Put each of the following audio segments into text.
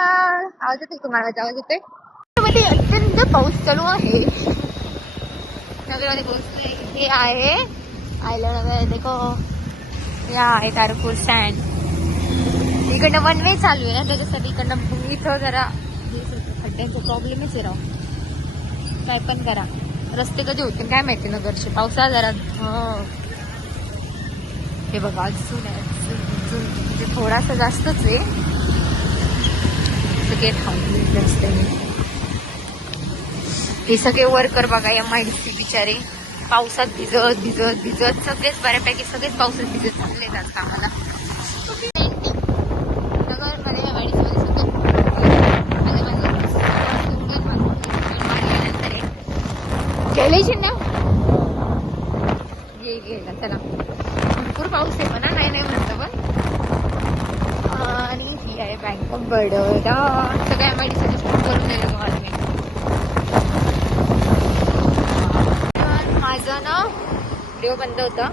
आवाज येते तुम्हाला? आवाज येते. मध्ये अत्यंत पाऊस चालू आहे. नगरमध्ये पोहोचले. हे आहे आयलंड. देखो या आहे तारपूर स्टँड. इकडनं वन वे चालू आहे ना, त्याच्यासाठी इकडनं इथं जरा खड्ड्यांचा प्रॉब्लेमच आहे राव. काय पण करा, रस्ते कधी होतील काय माहिती नगरचे. पावसाळा जरा हे बघा अजून म्हणजे थोडासा जास्तच आहे. सगळे थांबले रस्त्याने. हे सगळे वर्कर बघा MIDC बिचारे पावसात भिजत भिजत भिजत सगळेच बऱ्यापैकी सगळेच पावसात भिजत चांगले जातात आम्हाला. गेलेची ना गेला त्याला भरपूर पाऊस आहे म्हणा. नाही म्हणतो पण. आणि ही आहे बँक ऑफ बडोदा. सगळ्या MIDC करून दिले तुम्हाला मी. माझा ना व्हिडिओ बंद होता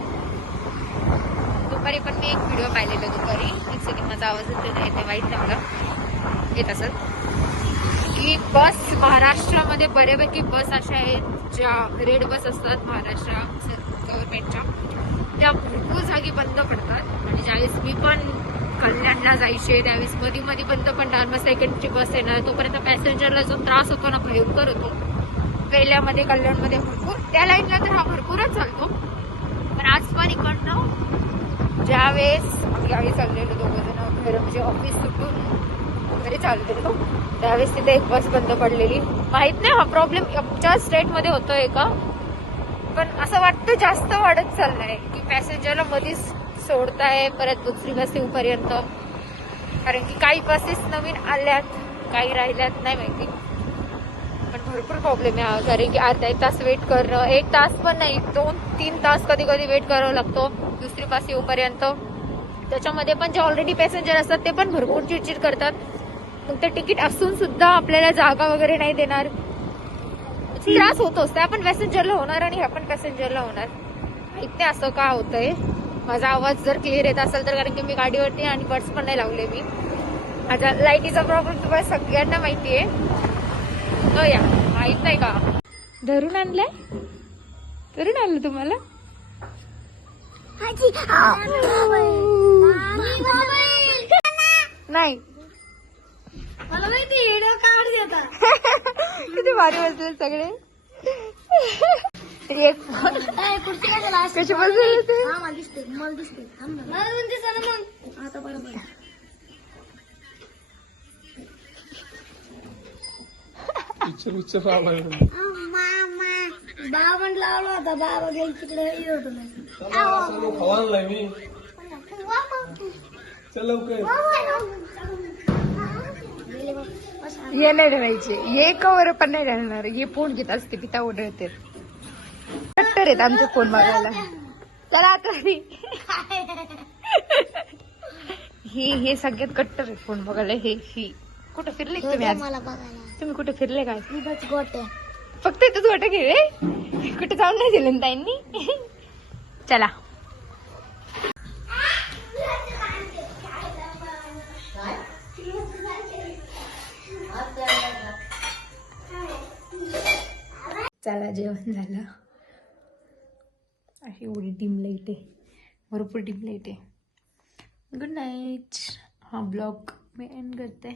दुपारी, पण मी एक व्हिडिओ पाहिलेला दुपारी. एक सेकंड, माझा आवाज येते वाईट चांगला येत असत की बस महाराष्ट्रामध्ये बऱ्यापैकी बस अशा आहेत ज्या रेड बस असतात महाराष्ट्र गव्हर्नमेंटच्या, त्या भरपूर जागी बंद पडतात. आणि ज्यावेळेस मी पण कल्याणला जायचे त्यावेळेस मध्ये बंद पडणार. मग सेकंडची बस येणार, तोपर्यंत पॅसेंजरला जो त्रास होतो ना भयंकर होतो. वेल्यामध्ये कल्याणमध्ये भरपूर त्या लाईनला तर हा भरपूरच चालतो. पण आज पण इकडनं ज्यावेळेस आम्ही गावी चाललेलो दोघं जण घर म्हणजे ऑफिस सुटून घरी चाललेलो त्यावेळेस तिथे एक बस बंद पडलेली. माहित नाही हा प्रॉब्लेम आमच्या स्टेटमध्ये होतोय का, पण असं वाटतं जास्त वाढत चाललंय की पॅसेंजरला मध्येच सोडताय परत दुसरी बस येऊपर्यंत. कारण की काही बसेस नवीन आल्यात, काही राहिल्यात नाही माहिती. पण भरपूर प्रॉब्लेम आहे कारण की अर्धा एक तास वेट करणं, एक तास पण नाही 2-3 तास कधी कधी वेट करावं लागतो दुसरी बस येऊपर्यंत. त्याच्यामध्ये पण जे ऑलरेडी पॅसेंजर असतात ते पण भरपूर चिडचिड करतात. मग ते तिकीट असून सुद्धा आपल्याला जागा वगैरे नाही देणार. त्रास होतोच, त्या पण पॅसेंजरला होणार आणि ह्या पण पॅसेंजरला होणार. इथे असं का होतंय. माझा आवाज जर क्लिअर येत असेल तर कारण की मी गाडीवरती आणि बड्स पण नाही लावले मी. माझा लाईटीचा प्रॉब्लेम तुम्हाला सगळ्यांना माहिती आहे. या माहित नाही का धरून आणलंय, धरून आणलं तुम्हाला. नाही मला माहिती किती भारी बसले सगळे. कशी बसले ते आता बरोबर. बाबा लावला होता, बाबा गेल तिकडे ये नाही धरायचे, ये कवर पण नाही राहणार. ये फोन घेत असते पिता उडवते. कट्टर आहेत आमचे फोन बघायला. चला आता हे सगळ्यात कट्टर आहे फोन बघायला. ही कुठं फिरले तुम्ही आज? तुम्ही कुठे फिरले काय? गोटे फक्त इथंच गोटे गेले, कुठे जाऊन नाही दिले ना ताईंनी. चला चला जेवण झालं. अशी एवढी डिम लाईट आहे, भरपूर डिम लाईट आहे. Good night. हा ब्लॉग मी एंड करते.